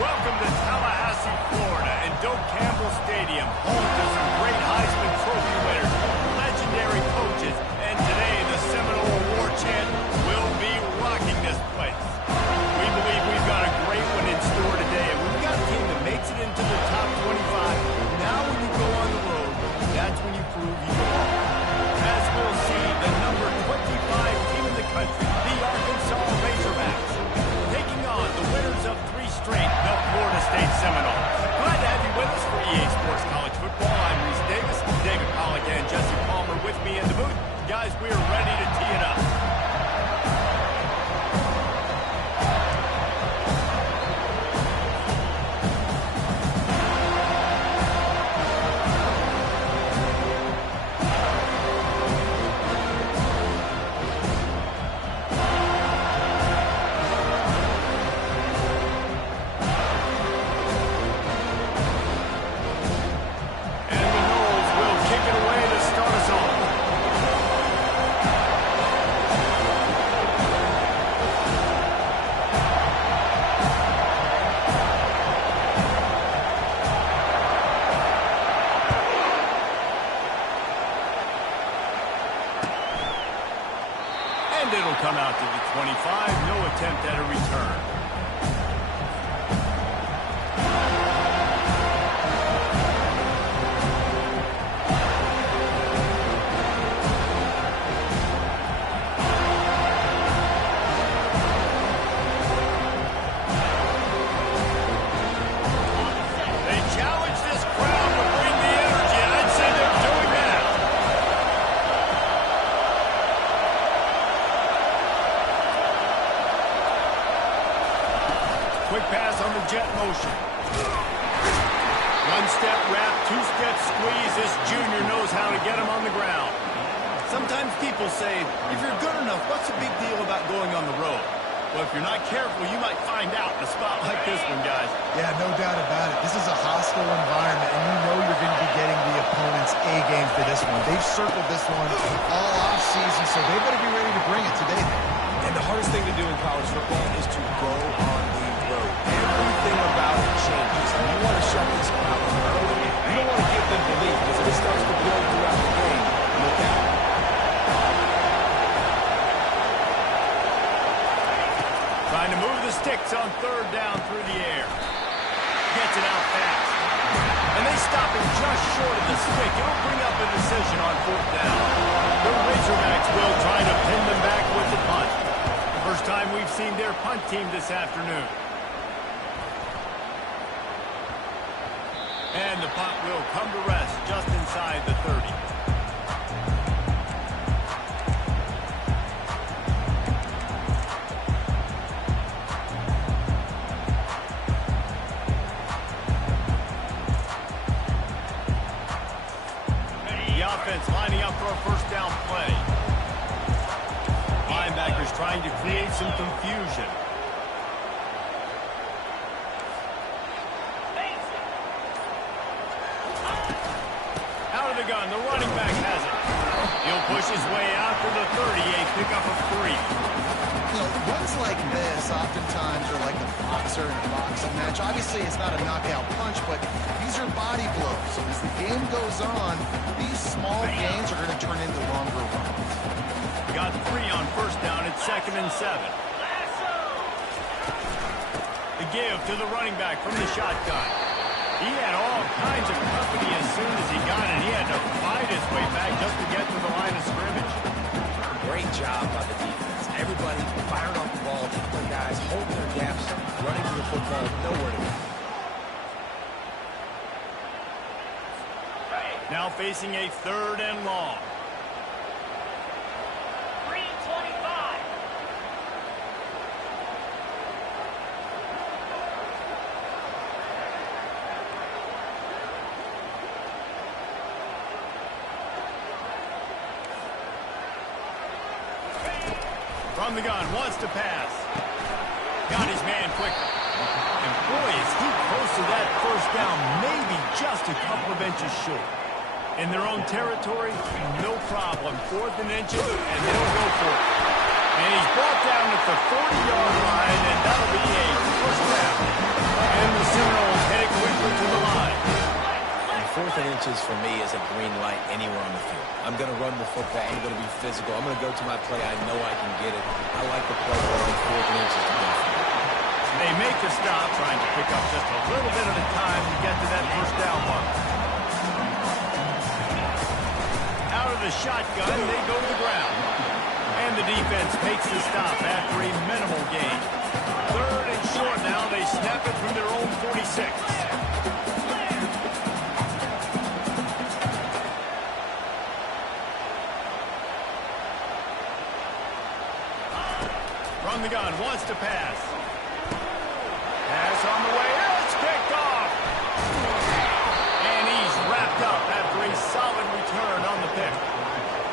Welcome to Tallahassee, Florida, and Doak Campbell Stadium, home to some great Heisman Trophy winners, legendary coaches, and today the Seminole Award chant will be rocking this place. We believe we've got a great one in store today, and we've got a team that makes it into the top 25. Now when you go on the road, that's when you prove you belong. As we'll see, the number 25 team in the country, the Arkansas Razorbacks, taking on the winners of 3 straight Florida State Seminoles. Glad to have you with us for EA Sports College Football. I'm Reese Davis, David Pollack and Jesse Palmer with me in the booth. Guys, we are ready to tee it up. It'll come out to the 25. No attempt at a return. Quick pass on the jet motion. One-step wrap, two-step squeeze. This junior knows how to get him on the ground. Sometimes people say, if you're good enough, what's the big deal about going on the road? Well, if you're not careful, you might find out in a spot like this one, guys. Yeah, no doubt about it. This is a hostile environment, and you know you're going to be getting the opponent's A-game for this one. They've circled this one all off-season, so they better be ready to bring it today. And the hardest thing to do in college football is to go on the road. Everything about it changes, and you want to shut this crowd down early. You don't want to give them belief, because if it starts to build throughout the game, Trying to move the sticks on third down through the air. Gets it out fast. And they stop him just short of the stick. It'll bring up a decision on fourth down. The Razorbacks will try to pin them back with the punt. First time we've seen their punt team this afternoon. And the punt will come to rest just inside the 30. Lining up for a first down play. Linebackers trying to create some confusion. Out of the gun, the running back has it. He'll push his way out to the 38, pick up a 3. You know, runs like this oftentimes are like a boxer in a boxing match. Obviously, it's not a knockout punch, but these are body blows. So as the game goes on, these small gains are going to turn into longer runs. Got 3 on first down at 2nd and 7. The give to the running back from the shotgun. He had all kinds of company as soon as he got it. He had to fight his way back just to get to the line of scrimmage. Great job by the defense. Everybody firing off the ball. The guys holding their gaps, running to the football, nowhere to go. Now facing a 3rd and long. 3:25. From the gun, wants to pass. Got his man quickly. And boy, is he close to that first down, maybe just a couple of inches short. In their own territory, no problem. 4th and inches, and they'll go for it. And he's brought down at the 40-yard line, and that'll be a first down. And the Seminoles head quickly to the line. And 4th and inches for me is a green light anywhere on the field. I'm going to run the football. I'm going to be physical. I'm going to go to my play. I know I can get it. I like the play on 4th and inches to go for it. They make the stop, trying to pick up just a little bit at a time to get to that first down mark. Out of the shotgun, they go to the ground. And the defense makes the stop after a minimal gain. 3rd and short now. They snap it from their own 46. From the gun, wants to pass. Pass on the way. It's picked off. And he's wrapped up after a solid return on the pick.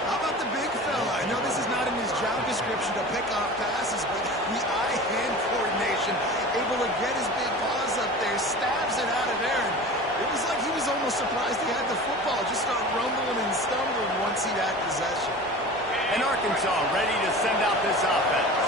How about the big fella? I know this is not in his job description to pick off passes, but the eye-hand coordination, able to get his big paws up there, stabs it out of there. And it was like he was almost surprised he had the football. Just start rumbling and stumbling once he had possession. And Arkansas ready to send out this offense.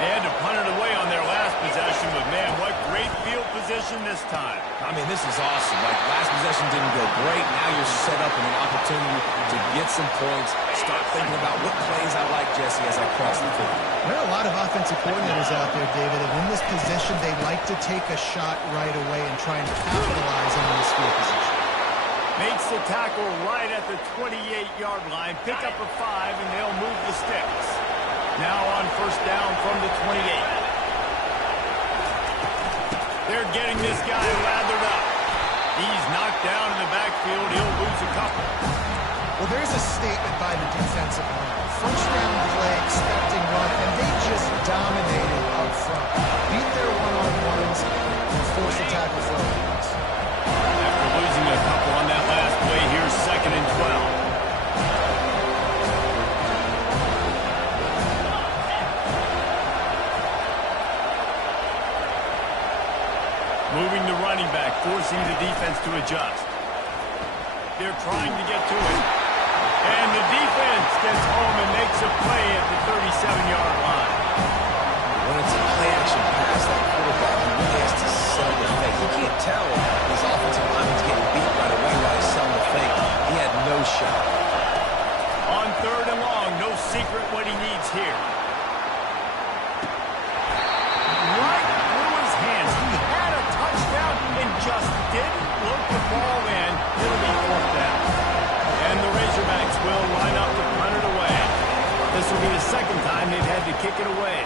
They had to punt it away on their last possession, but man, what great field position this time. I mean, this is awesome. Like, last possession didn't go great. Now you're set up in an opportunity to get some points. Start thinking about what plays I like, Jesse, as I cross the field. There are a lot of offensive coordinators out there, David, and in this position, they like to take a shot right away and try and capitalize on this field position. Makes the tackle right at the 28-yard line. Pick up a 5, and they'll move the sticks. Now on first down from the 28. They're getting this guy lathered up. He's knocked down in the backfield. He'll lose a couple. Well, there's a statement by the defensive line. First round play, expecting run, and they just dominated up front. Beat their one-on-ones and force a tackle for a loss. After losing a couple on that last play, here's 2nd and 12. Moving the running back, forcing the defense to adjust. They're trying to get to it. And the defense gets home and makes a play at the 37-yard line. When it's a play-action pass, that quarterback, he really has to sell the fake. You can't tell his offensive lineman's getting beat right away while he's selling the fake. He had no shot. On 3rd and long, no secret what he needs here. will line up to punt it away. This will be the second time they've had to kick it away.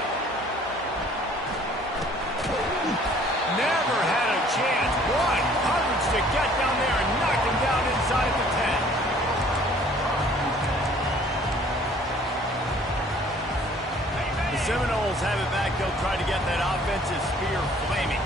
Never had a chance. One coverage to get down there and knock him down inside the 10. The Seminoles have it back. They'll try to get that offensive spear flaming.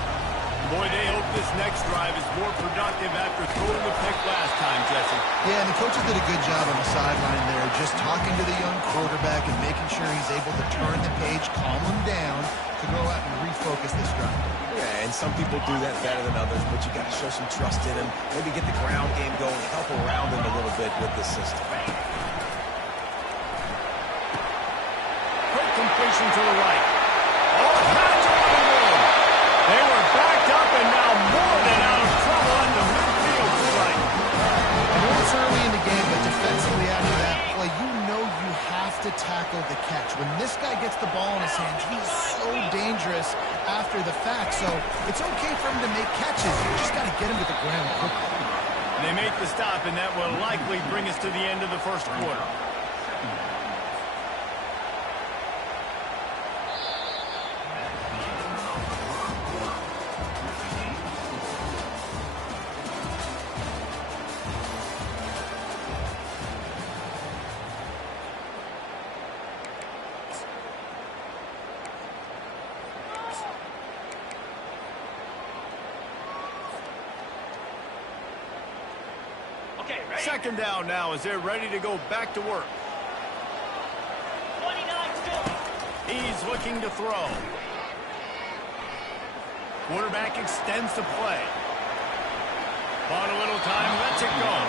Boy, they hope this next drive is more productive after throwing the pick last time, Jesse. Yeah, and the coaches did a good job on the sideline there, just talking to the young quarterback and making sure he's able to turn the page, calm him down, to go out and refocus this drive. Yeah, and some people do that better than others, but you got to show some trust in him. Maybe get the ground game going, help around him a little bit with the system. Quick completion to the right. Oh, catch on the move. They were backed up and now more than out of trouble on the midfield strike. I know it's early in the game, but defensively after that play, you know you have to tackle the catch. When this guy gets the ball in his hands, he's so dangerous after the fact. So it's okay for him to make catches. You just got to get him to the ground quickly. They make the stop, and that will likely bring us to the end of the first quarter. Second down now as they're ready to go back to work. 29-50. He's looking to throw. Quarterback extends the play. Bought a little time, lets it go.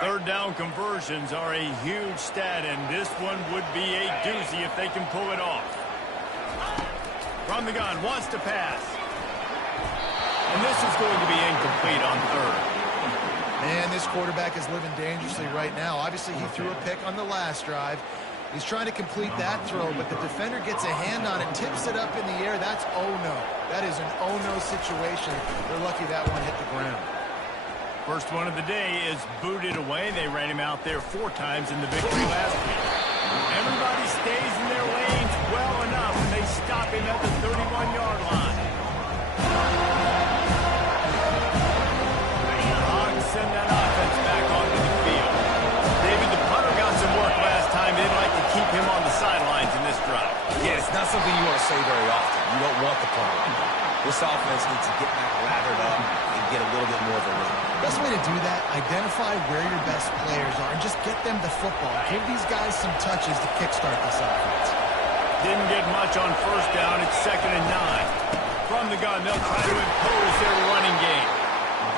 Third down conversions are a huge stat, and this one would be a doozy if they can pull it off. From the gun, wants to pass. And this is going to be incomplete on third. Man, this quarterback is living dangerously right now. Obviously, he threw a pick on the last drive. He's trying to complete that throw, but the defender gets a hand on it, tips it up in the air. That's oh-no. That is an oh-no situation. They're lucky that one hit the ground. First one of the day is booted away. They ran him out there 4 times in the victory last week. Everybody stays in their lanes well enough, and they stop him at the 31-yard line. Hogs send that offense back onto the field. David, the punter got some work last time. They'd like to keep him on the sidelines in this drive. Yeah, it's not something you want to say very often. You don't want the punter. This offense needs to get back lathered up and get a little bit more of a rhythm. Best way to do that, identify where your best players are and just get them the football. Give these guys some touches to kickstart this offense. Didn't get much on first down. It's 2nd and 9. From the gun, they'll try to impose their running game.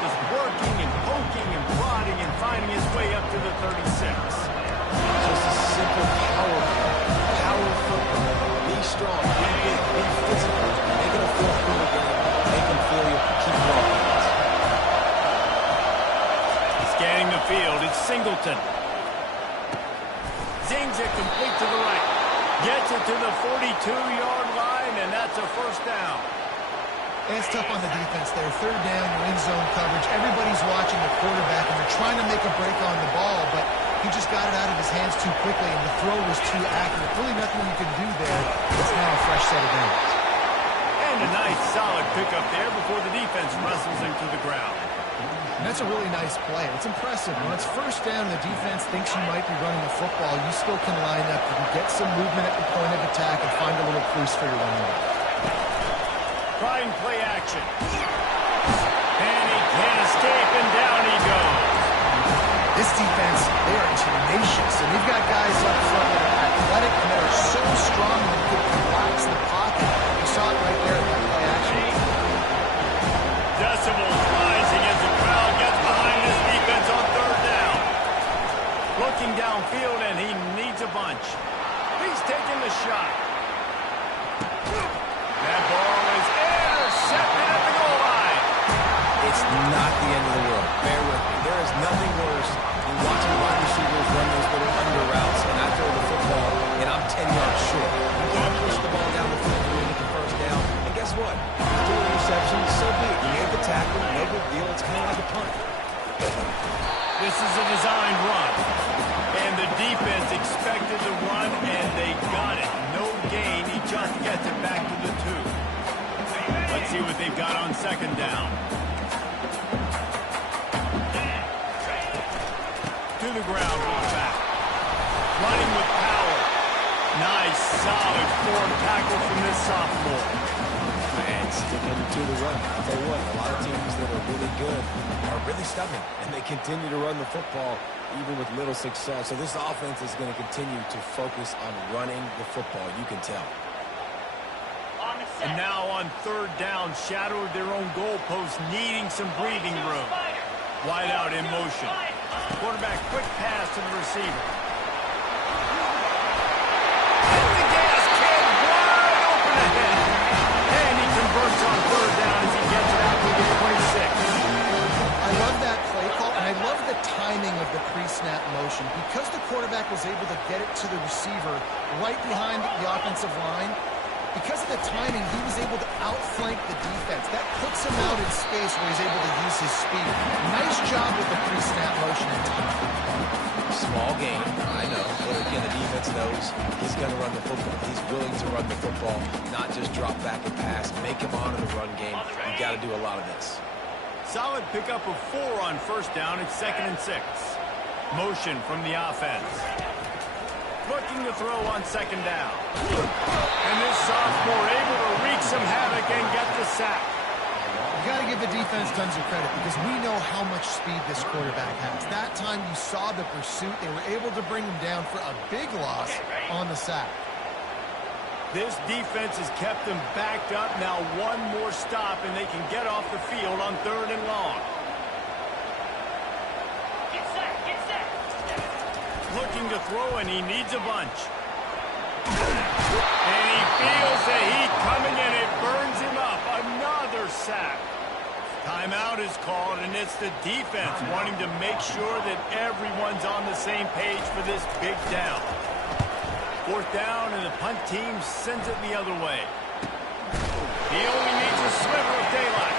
Just working and poking and prodding and finding his way up to the 36. Just a simple power play. Power football. Be strong. Be big. Be physical. Make it a full-field game. Make them feel you. Keep them off. Scanning the field, it's Singleton. Zings it complete to the right. Gets it to the 42-yard line, and that's a first down. And it's tough on the defense there. Third down, you're in zone coverage. Everybody's watching the quarterback, and they're trying to make a break on the ball, but he just got it out of his hands too quickly, and the throw was too accurate. Really nothing you can do there. It's now a fresh set of downs. And a nice, solid pickup there before the defense wrestles him to the ground. And that's a really nice play. It's impressive. When it's first down and the defense thinks you might be running the football, you still can line up. You can get some movement at the point of attack and find a little crease for your running back. Trying play action. And he can't escape, and down he goes. This defense, they are tenacious. And we've got guys up front that are athletic and that are so strong that they could collapse the pocket. You saw it right there at that play action. Decibels rising as the crowd gets behind this defense on third down. Looking downfield, and he needs a bunch. He's taking the shot. That ball is intercepted at the goal line. It's not the end of the world. Bear with me. There is nothing worse than watching wide receivers run those little under routes, and I throw the football, and I'm 10 yards short. You can't push the ball down the field and get the first down. And guess what? You threw an interception, so be it. You made the tackle, no big deal. It's kind of like a punt. This is a designed run. And the defense expected the run, and they got it. No gain. He just gets it back to the 2. Let's see what they've got on second down. To the ground, goes back. Running with power. Nice, solid form tackle from this sophomore. And sticking to the run. I'll tell you what, a lot of teams that are really good are really stubborn, and they continue to run the football even with little success. So this offense is going to continue to focus on running the football. You can tell. And now on third down, shadow of their own goalpost, needing some breathing room. Wide out in motion. Quarterback quick pass to the receiver. And the gas can wide open ahead. And he converts on third down as he gets it out to the 26. I love that play call, and I love the timing of the pre-snap motion. Because the quarterback was able to get it to the receiver right behind the offensive line, because of the timing, he was able to outflank the defense. That puts him out in space where he's able to use his speed. Nice job with the pre-snap motion and timing. Small game, I know. But again, the defense knows he's going to run the football. He's willing to run the football, not just drop back and pass. Make him honor the run game. You got to do a lot of this. Solid pickup of 4 on first down. It's 2nd and 6. Motion from the offense. Looking to throw on second down. And this sophomore able to wreak some havoc and get the sack. You got to give the defense tons of credit because we know how much speed this quarterback has. That time you saw the pursuit. They were able to bring him down for a big loss on the sack. This defense has kept them backed up. Now one more stop and they can get off the field on 3rd and long. Looking to throw, and he needs a bunch. And he feels the heat coming, and it burns him up. Another sack. Timeout is called, and it's the defense wanting to make sure that everyone's on the same page for this big down. 4th down, and the punt team sends it the other way. He only needs a sliver of daylight.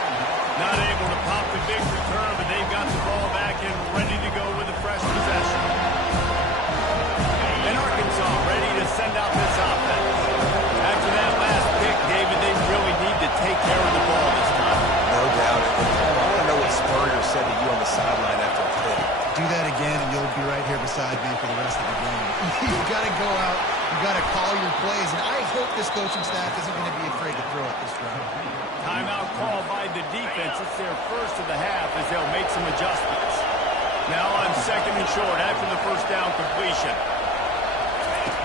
Not able to pop the big return, but they've got the ball back and ready to go with a fresh possession. And Arkansas ready to send out this offense. After that last pick, David, they really need to take care of the ball this time. No doubt. And Paul, I want to know what Spurrier said to you on the sideline after the pick. Do that again, and you'll be right here beside me for the rest of the game. You got to go out. You got to call your plays, and I hope this coaching staff isn't going to be afraid to throw it this round. Timeout called by the defense. It's their first of the half as they'll make some adjustments. Now on 2nd and short after the first down completion.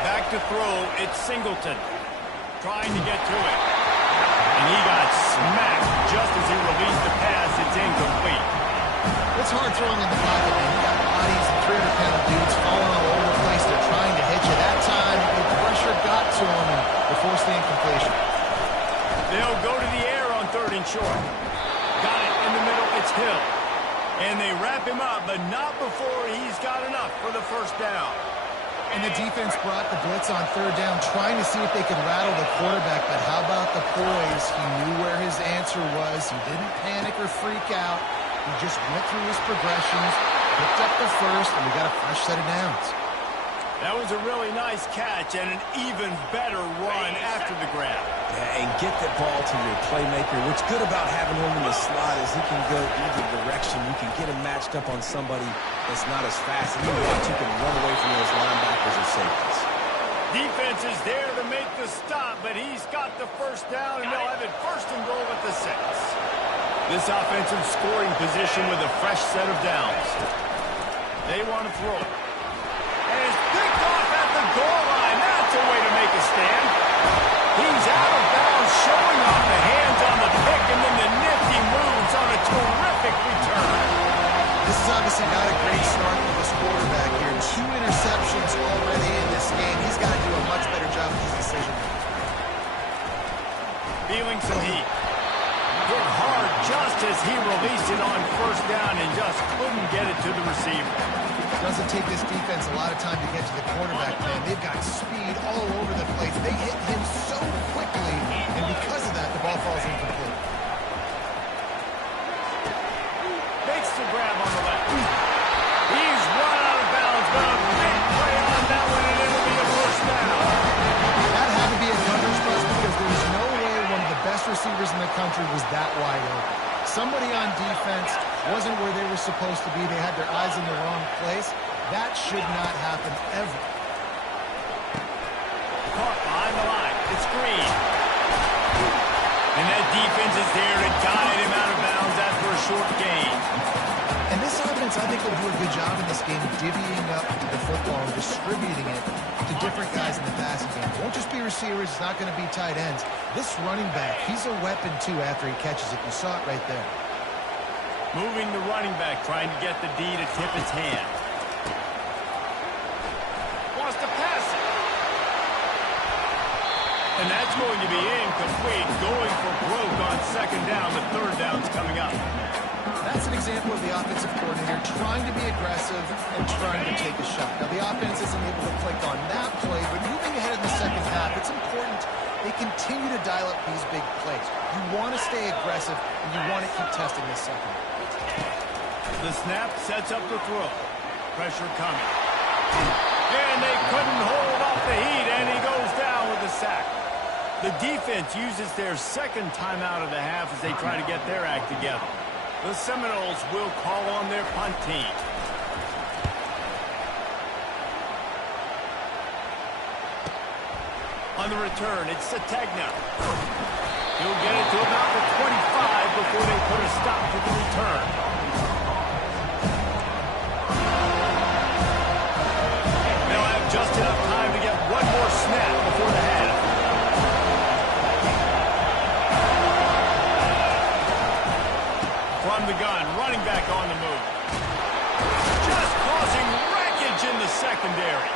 Back to throw, it's Singleton. Trying to get to it. And he got smacked just as he released the pass. It's incomplete. It's hard throwing in the pocket, man. You got bodies and 300-pound dudes falling all over the place. They're trying to hit you. That time, the pressure got to him, and they forced the incompletion. They'll go to the air on 3rd and short. Got it in the middle. It's Hill. And they wrap him up, but not before he's got enough for the first down. And the defense brought the blitz on 3rd down, trying to see if they could rattle the quarterback. But how about the poise? He knew where his answer was. He didn't panic or freak out. He just went through his progressions, picked up the first, and we got a fresh set of downs. That was a really nice catch and an even better run after the grab. Yeah, and get the ball to your playmaker. What's good about having him in the slot is he can go either direction. You can get him matched up on somebody that's not as fast. And you watch, you can run away from those linebackers or safeties. Defense is there to make the stop, but he's got the first down, and they'll have it 1st and goal at the 6. This offensive scoring position with a fresh set of downs. They want to throw it. And it's picked off at the goal line. That's a way to make a stand. He's out of bounds, showing off the hands on the pick, and then the nifty moves on a terrific return. This is obviously obviously not a great start for this quarterback here. 2 interceptions already in this game. He's got to do a much better job with his decision. Feeling some heat. Hit hard just as he released it on first down and just couldn't get it to the receiver. Doesn't take this defense a lot of time to get to the quarterback, man. They've got speed all over the place. They hit him so quickly, and because of that, the ball falls incomplete. Makes the grab on the left. He's run out of bounds, but a big play on that one, and it'll be a first down. That had to be a gunner's bust because there's no way one of the best receivers in the country was that wide open. Somebody on defense wasn't where they were supposed to be. They had their eyes in the wrong place. That should not happen ever. Caught behind the line. It's Green. And that defense is there to guide him out of bounds after a short gain. And this offense, I think, will do a good job in this game divvying up the football and distributing it to different guys in the passing game. It won't just be receivers. It's not going to be tight ends. This running back, he's a weapon, too, after he catches it. You saw it right there. Moving the running back, trying to get the D to tip his hand. Wants to pass it. And that's going to be incomplete. Going for broke on second down. The third down's coming up. That's an example of the offensive coordinator trying to be aggressive and trying to take a shot. Now, the offense isn't able to click on that play, but moving ahead in the second half, it's important they continue to dial up these big plays. You want to stay aggressive, and you want to keep testing this second. The snap sets up the throw. Pressure coming. And they couldn't hold off the heat, and he goes down with a sack. The defense uses their second timeout of the half as they try to get their act together. The Seminoles will call on their punt team. On the return, it's Sategna. He'll get it to about the 25 before they put a stop to the return. They'll have just enough time to get one more snap before the half. From the gun, running back on the move. Just causing wreckage in the secondary.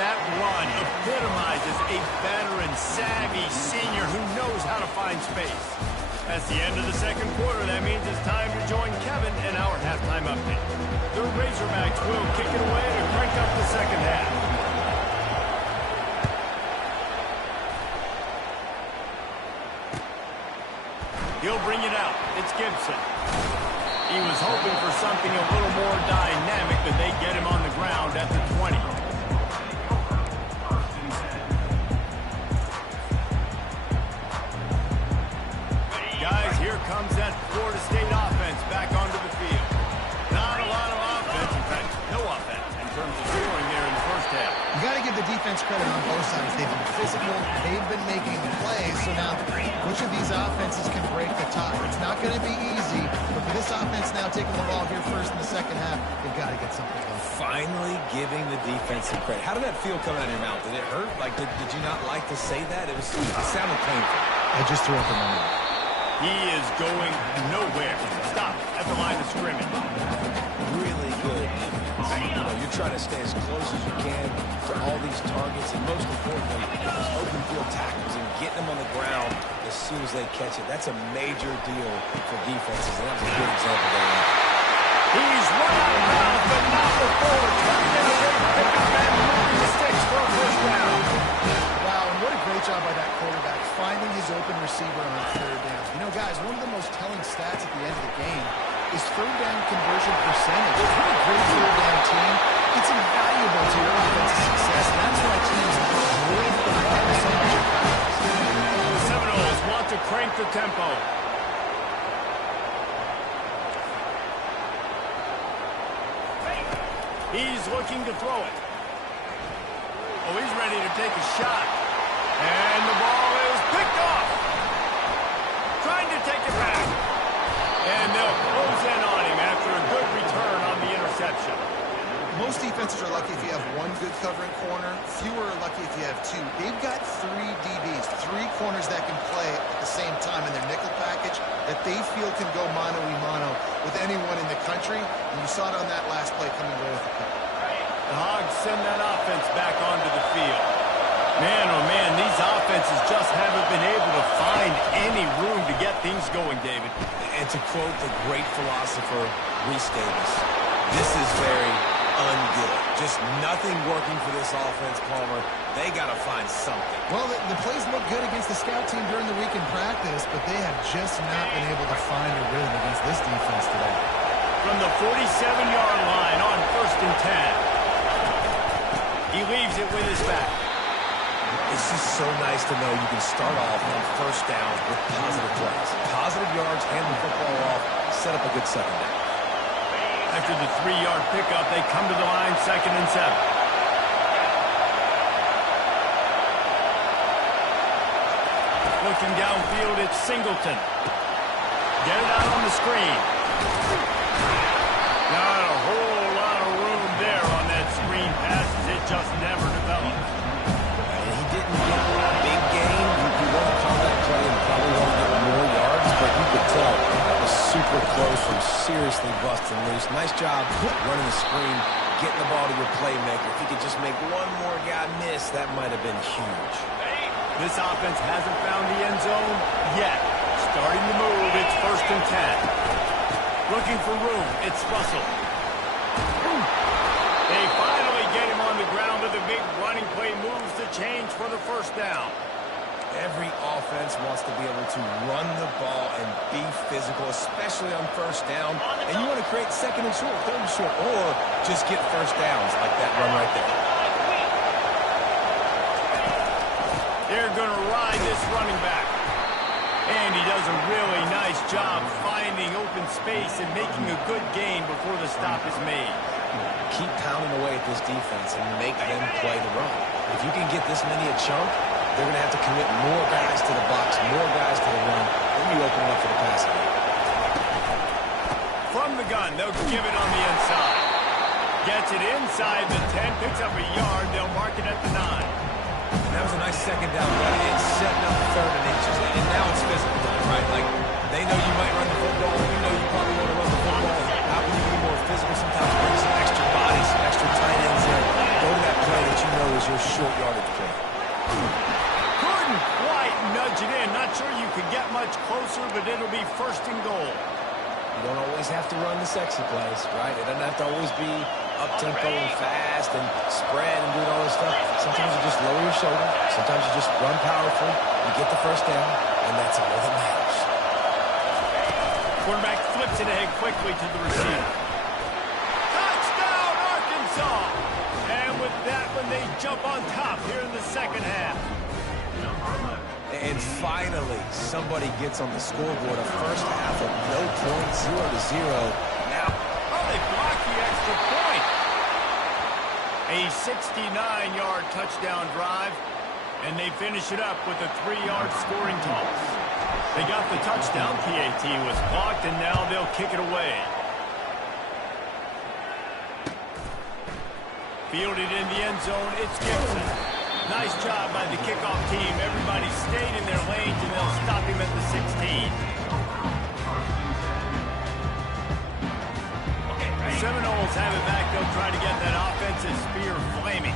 That run epitomizes a veteran, savvy senior who knows how to find space. That's the end of the second quarter. That means it's time to join Kevin in our halftime update. The Razorbacks will kick it away to crank up the second half. He'll bring it out. It's Gibson. He was hoping for something a little more dynamic, but they get him on the ground at the 20. Guys, here comes that Florida State offense back onto the field. Not a lot of offense, in fact, no offense in terms of scoring there in the first half. You got to give the defense credit on both sides. They've been physical. They've been making plays. So now, which of these offenses can break the tie? It's not going to be easy, but for this offense now taking the ball here first in the second half, they've got to get something done. Finally giving the defense some credit. How did that feel coming out of your mouth? Did it hurt? Like, did you not like to say that? It sounded painful. I just threw up in my mouth. He is going nowhere. Stop at the line of scrimmage. Really good. You're trying to stay as close as you can to all these targets, and most importantly, those open field tackles and getting them on the ground as soon as they catch it. That's a major deal for defenses, and that was a good example there. He's run out of bounds, but not before turning in a big pickup and moving the sticks for a first down. Wow, and what a great job by that quarterback, finding his open receiver on third down. You know, guys, one of the most telling stats at the end of the game is third down conversion percentage. If you're a great third down team, it's invaluable to your offensive success. That's why teams drill third down so much in practice. The Seminoles want to crank the tempo. He's looking to throw it. Oh, he's ready to take a shot. And the ball is picked off. Trying to take it back. And they'll close in on him after a good return on the interception. Most defenses are lucky if you have one good covering corner. Fewer are lucky if you have two. They've got 3 DBs, 3 corners that can play at the same time in their nickel package that they feel can go mano-a-mano with with anyone in the country, and you saw it on that last play coming away with the pick. The Hogs send that offense back onto the field. Man, oh man, these offenses just haven't been able to find any room to get things going, David. And to quote the great philosopher, Reese Davis, this is very ungood. Just nothing working for this offense, Palmer. They got to find something. Well, the plays look good against the scout team during the week in practice, but they have just not been able to find a rhythm against this defense today. From the 47-yard line on 1st and 10. He leaves it with his back. It's just so nice to know you can start off on first down with positive plays. Positive yards, hand the football off, set up a good second down. After the 3-yard pickup, they come to the line 2nd and 7. Looking downfield, it's Singleton. Get it out on the screen. Not a whole lot of room there on that screen pass as it just never developed. And he didn't get a big gain. You want to call that play and probably want to get more yards, but you could tell that was super close from seriously busting loose. Nice job running the screen, getting the ball to your playmaker. If he could just make one more guy miss, that might have been huge. This offense hasn't found the end zone yet. Starting to move, it's 1st and 10. Looking for room, it's Russell. They finally get him on the ground with a big running play, moves the change for the 1st down. Every offense wants to be able to run the ball and be physical, especially on 1st down. And you want to create 2nd and short, 3rd and short, or just get 1st downs like that run right there. They're going to ride this running back. And he does a really nice job finding open space and making a good gain before the stop is made. Keep pounding away at this defense and make them play the run. If you can get this many a chunk, they're going to have to commit more guys to the box, more guys to the run. Then you open it up for the passing game. From the gun, they'll give it on the inside. Gets it inside the 10, picks up a yard. They'll mark it at the 9. That was a nice 2nd down run and setting up 3rd and inches. And now it's physical time, right? Like, they know you might run the football. You know you probably want to run the football. How can you be more physical? Sometimes bring some extra bodies, some extra tight ends in. Go to that play that you know is your short yardage play. Couldn't quite nudge it in. Not sure you could get much closer, but it'll be 1st and goal. You don't always have to run the sexy plays, right? It doesn't have to always be up-tempo and fast and spread and doing all this stuff. Sometimes you just lower your shoulder. Sometimes you just run powerful. You get the 1st down, and that's all that matters. Quarterback flips it ahead quickly to the receiver. Touchdown, Arkansas! And with that one, they jump on top here in the 2nd half. And finally, somebody gets on the scoreboard. A 1st half of no points, 0-0. Now, they block the extra point. A 69-yard touchdown drive, and they finish it up with a 3-yard scoring toss. They got the touchdown. PAT was blocked, and now they'll kick it away. Fielded in the end zone, it's Gibson. Nice job by the kickoff team. Everybody stayed in their lanes, and they'll stop him at the 16. Seminoles have it back. They'll try to get that offensive spear flaming.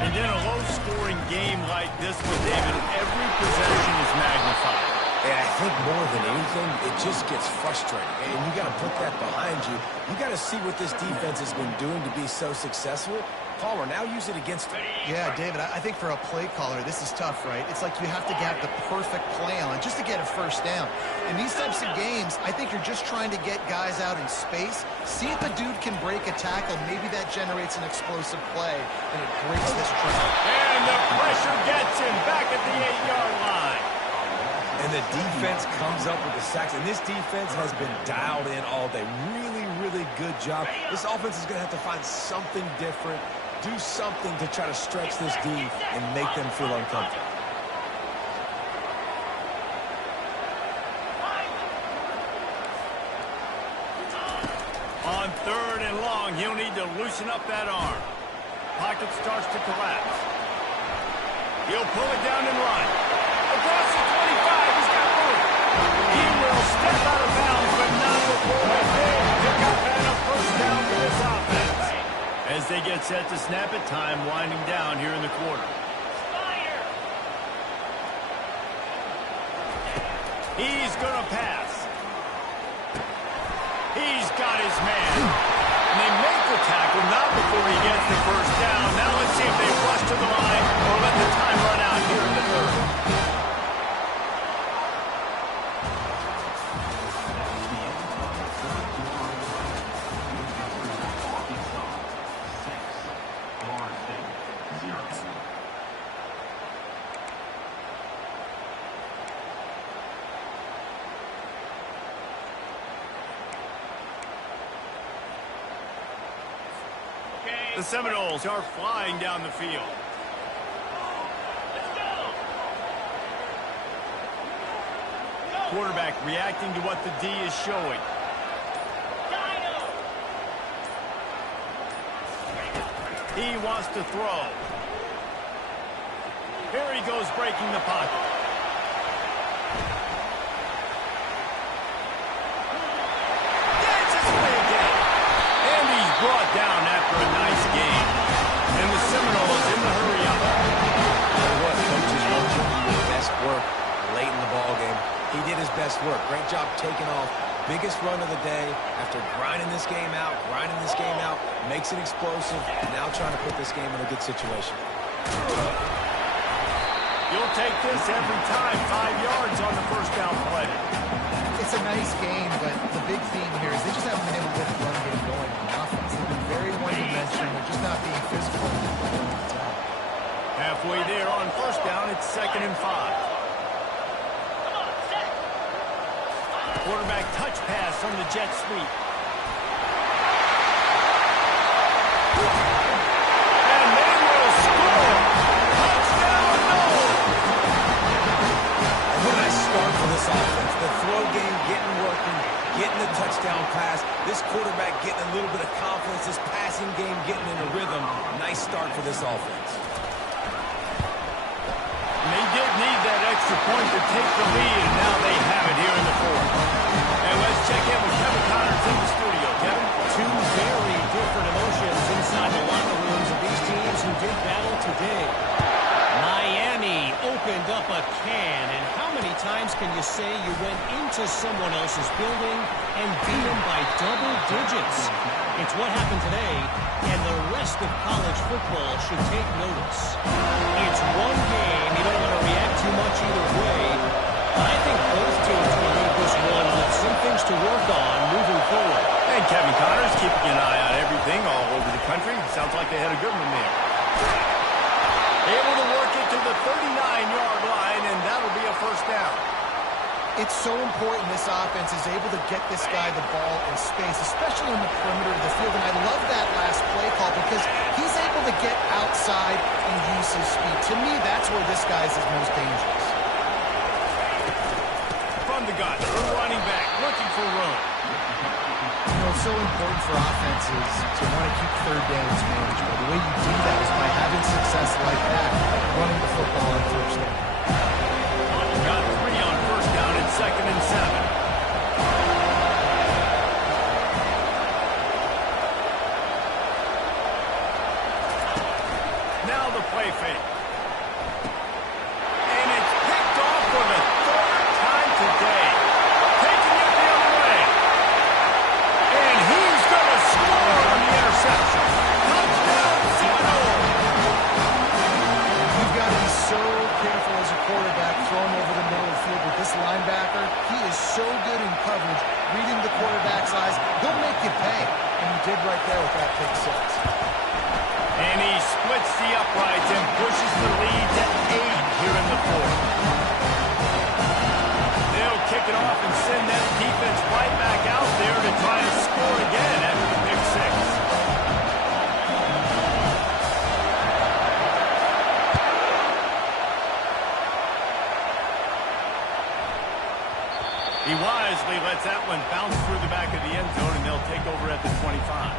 And in a low-scoring game like this one, David, every possession is magnified. And I think more than anything, it just gets frustrating. And you got to put that behind you. You got to see what this defense has been doing to be so successful. Palmer, now use it against them. Yeah, David, I think for a play caller, this is tough, right? It's like you have to get the perfect play on just to get a 1st down. In these types of games, I think you're just trying to get guys out in space, see if a dude can break a tackle. Maybe that generates an explosive play, and it breaks this trend. And the pressure gets him back at the 8-yard line. And the defense comes up with the sacks. And this defense has been dialed in all day. Really, really good job. This offense is going to have to find something different, do something to try to stretch this D and make them feel uncomfortable. On 3rd and long, he'll need to loosen up that arm. Pocket starts to collapse. He'll pull it down and run. Across the 25, he's got room. He will step out of bounds, but not before the get set to snap it. Time winding down here in the quarter. Fire! He's going to pass. He's got his man. And they make the tackle, not before he gets the first down. Now let's see if they rush to the line or let the time run out here in the third. The Seminoles are flying down the field. Let's go! Quarterback reacting to what the D is showing. Dino! He wants to throw. Here he goes breaking the pocket. Gets his way again. And he's brought down after a nice game. And the Seminoles in the hurry up. What coaches want you to do your best work late in the ball game. He did his best work. Great job taking off. Biggest run of the day after grinding this game out, makes it explosive, and now trying to put this game in a good situation. You'll take this every time. 5 yards on the first down play. It's a nice game, but the big theme here is they just haven't been able to get the run game going on offense. They've been very one-dimensional. They're just not being physical. Halfway there on first down, it's 2nd and 5. Come on, set! Quarterback touch pass on the jet sweep. And they will score. Touchdown, no! And what a nice start for this offense. The throw game getting working, getting the touchdown pass. This quarterback getting a little bit of confidence. This passing game getting in a rhythm. Nice start for this offense. And they did need that extra point to take the lead, and now they have it here in the fourth. And let's check in with Kevin Connors in the studio. Kevin? Two very different emotions inside the locker rooms of these teams who did battle today. Miami opened up a can, and how many times can you say you went into someone else's building and beat them by double digits? It's what happened today, and the rest of college football should take notice. It's one game. You don't want to react too much either way. But I think both teams will leave this one with some things to work on moving forward. And Kevin Connors keeping an eye on everything all over the country. Sounds like they had a good one there. Able to work it to the 39-yard line, and that'll be a first down. It's so important this offense is able to get this guy the ball in space, especially in the perimeter of the field. And I love that last play call because he's able to get outside and use his speed. To me, that's where this guy is his most dangerous. From the gun, the running back looking for room. You know, it's so important for offenses to want to keep third downs manageable. The way you do that is by having success like that, running the football on first down. Got 3 on first down and 2nd and 7. Now the play fake. And it's picked off for the 3rd time today. Taking it the other way. And he's going to score on the interception. Touchdown, Seminole. You've got to be so careful as a quarterback throwing over the middle of the field with this linebacker. He is so good in coverage, reading the quarterback's eyes. He'll make you pay. And he did right there with that pick six. And he splits the uprights and pushes the lead to 8 here in the fourth. They'll kick it off and send that defense right back out there to try to score again after the pick six. He wisely lets that one bounce through the back of the end zone, and they'll take over at the 25.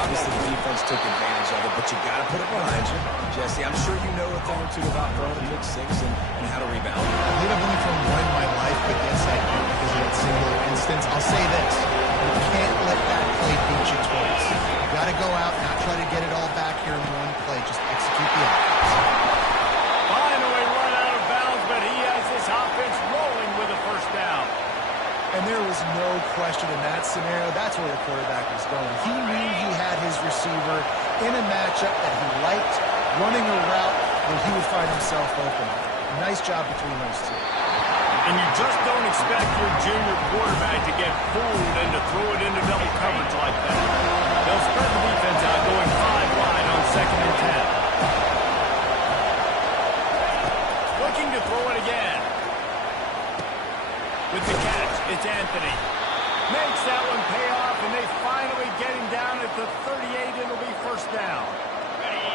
Obviously, the defense took advantage of it, but you got to put it behind you. Jesse, I'm sure you know a thing or two about throwing a pick six and how to rebound. I believe I've only thrown one in my life, but yes, I do because of that singular instance. I'll say this. You can't let that play beat you twice. You got to go out and not try to get it all back here in one play. Just execute the offense. Finally run out of bounds, but he has this offense rolling with a first down. And there was no question in that scenario. That's where the quarterback was going. He knew he had his receiver in a matchup that he liked, running a route where he would find himself open. Nice job between those two. And you just don't expect your junior quarterback to get fooled and to throw it into double coverage like that. They'll spread the defense out, going 5 wide on 2nd and 10. Looking to throw it again. With the catch, it's Anthony. Makes that one pay off, and they finally get him down at the 38. It'll be first down.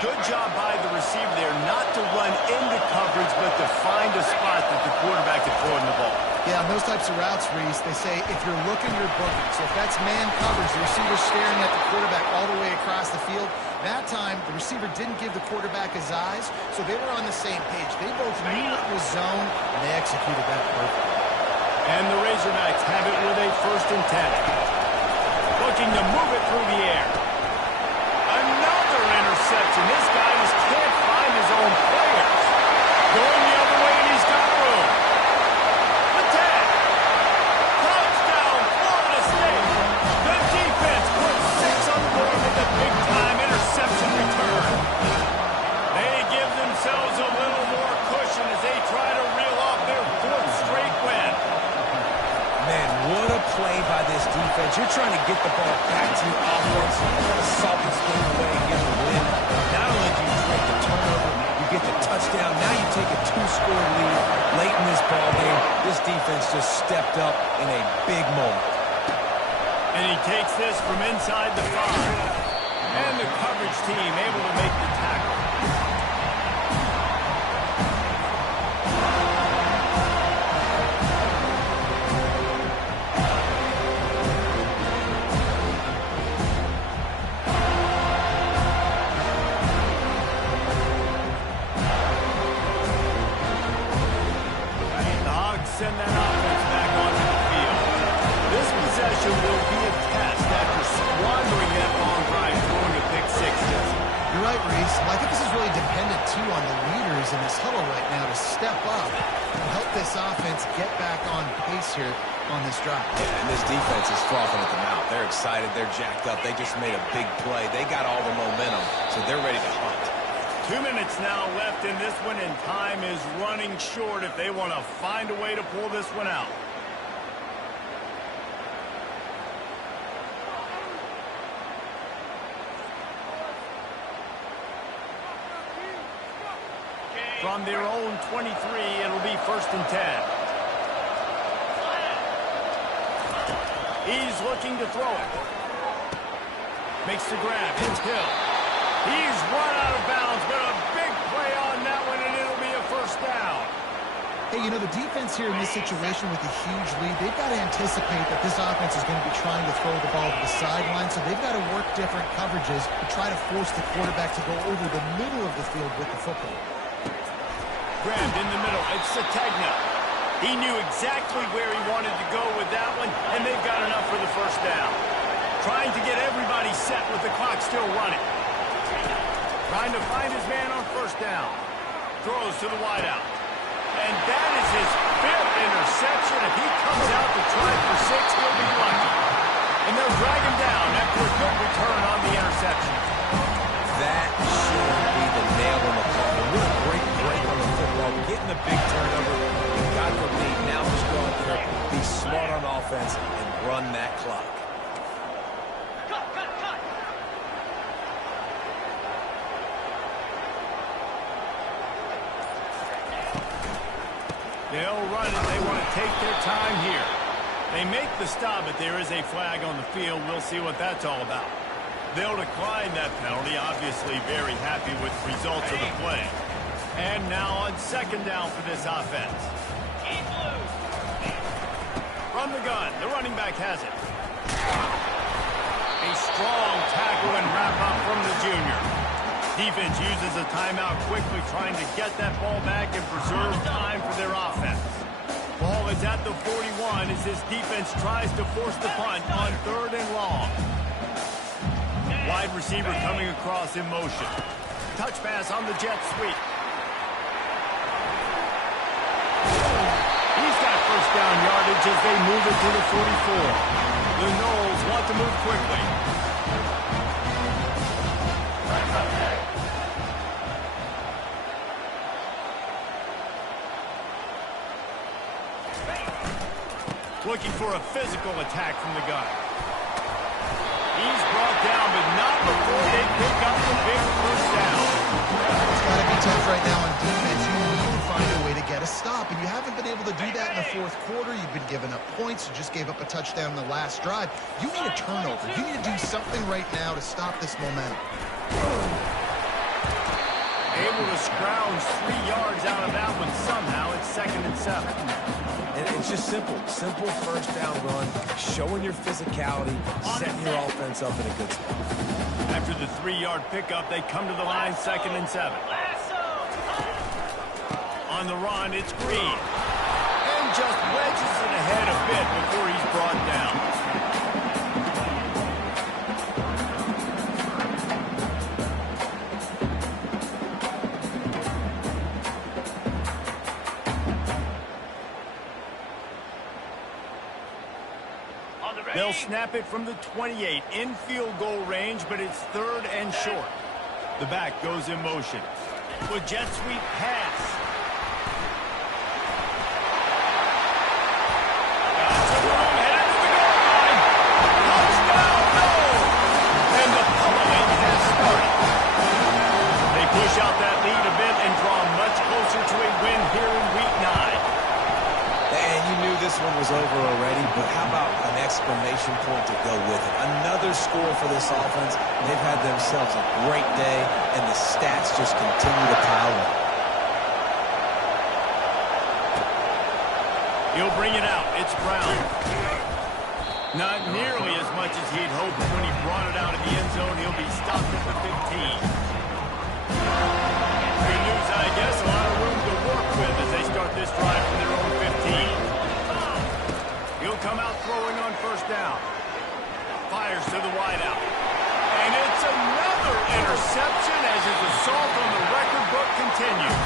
Good job by the receiver there, not to run into coverage, but to find a spot that the quarterback can throw in the ball. Yeah, on those types of routes, Reese, they say if you're looking, you're booking. So if that's man coverage, the receiver's staring at the quarterback all the way across the field. That time, the receiver didn't give the quarterback his eyes, so they were on the same page. They both knew it was zone, and they executed that perfectly. And the Razorbacks have it with a 1st and 10. Looking to move it through the air. Another interception. This guy just can't find his own players. Going the other way, and he's got room. The 10. Touchdown, Florida State. The defense puts 6 on the board with a big-time interception return. They give themselves a little more cushion as they try to reel off their 4th straight win. Man, what a play by this defense. You're trying to get the ball back to your offense. You're trying to salt this game away and get the win. Not only do you take the turnover, you get the touchdown. Now you take a 2-score lead late in this ball game. This defense just stepped up in a big moment. And he takes this from inside the 5. And the coverage team able to make the tackle. Send that offense back onto the field. This possession will be a test after squandering that long drive throwing a pick 6, Jesse. You're right, Reese. Well, I think this is really dependent, too, on the leaders in this huddle right now to step up and help this offense get back on pace here on this drive. Yeah, and this defense is frothing at the mouth. They're excited. They're jacked up. They just made a big play. They got all the momentum, so they're ready to hunt. 2 minutes now left in this one, and time is running short if they want to find a way to pull this one out. From their own 23, it'll be 1st and 10. He's looking to throw it. Makes the grab. Hits Hill. He's run out of bounds, but a big play on that one, and it'll be a first down. Hey, you know, the defense here in this situation with a huge lead, they've got to anticipate that this offense is going to be trying to throw the ball to the sideline, so they've got to work different coverages to try to force the quarterback to go over the middle of the field with the football. Grabbed in the middle. It's Sategna. He knew exactly where he wanted to go with that one, and they've got enough for the first down. Trying to get everybody set with the clock still running. Trying to find his man on first down. Throws to the wideout. And that is his 5th interception. If he comes out to try for 6, he'll be lucky. And they'll drag him down after a good return on the interception. That should be the nail in the coffin. What a great break on the football. Getting the big turnover. You got the lead. Now just go out there, be smart on offense, and run that clock. They'll run it. They want to take their time here. They make the stop, but there is a flag on the field. We'll see what that's all about. They'll decline that penalty. Obviously very happy with the results of the play. And now on 2nd down for this offense. From the gun, the running back has it. A strong tackle and wrap-up from the junior. Defense uses a timeout quickly, trying to get that ball back and preserve time for their offense. Ball is at the 41 as this defense tries to force the punt on 3rd and long. Wide receiver coming across in motion. Touch pass on the jet sweep. He's got first down yardage as they move it to the 44. The Noles want to move quickly. Looking for a physical attack from the gun. He's brought down, but not before they pick up the big first down. It's got to be tough right now on defense. You need to find a way to get a stop, and you haven't been able to do that in the 4th quarter. You've been giving up points. You just gave up a touchdown in the last drive. You need a turnover. You need to do something right now to stop this momentum. Able to scrounge 3 yards out of that one somehow. It's 2nd and 7. And it's just simple first down run, showing your physicality, setting your offense up in a good spot. After the 3-yard pickup, they come to the line 2nd and 7. On the run, it's Green. And just wedges it ahead a bit before he's brought down. They'll snap it from the 28 in field goal range, but it's 3rd and short. The back goes in motion. With jet sweep pass. Got some room, headed to the goal line. Touchdown, no! And the pummeling has started. They push out that lead a bit and draw much closer to a win here in Week 9. And you knew this one was over already, but how about an exclamation point to go with it? Another score for this offense. They've had themselves a great day, and the stats just continue to pile up. He'll bring it out. It's Brown. Not nearly as much as he'd hoped when he brought it out of the end zone. He'll be stopped at the 15. Good news, I guess. A lot of room to work with as they start this drive from their own 15. He'll come out throwing on first down. Fires to the wideout. And it's another interception as his assault on the record book continues.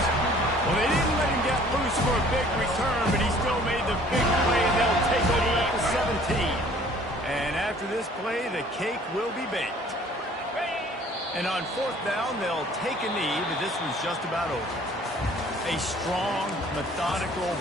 Well, they didn't let him get loose for a big return, but he still made the big play, and they'll take over at the 17. And after this play, the cake will be baked. And on 4th down, they'll take a knee, but this one's just about over. A strong, methodical,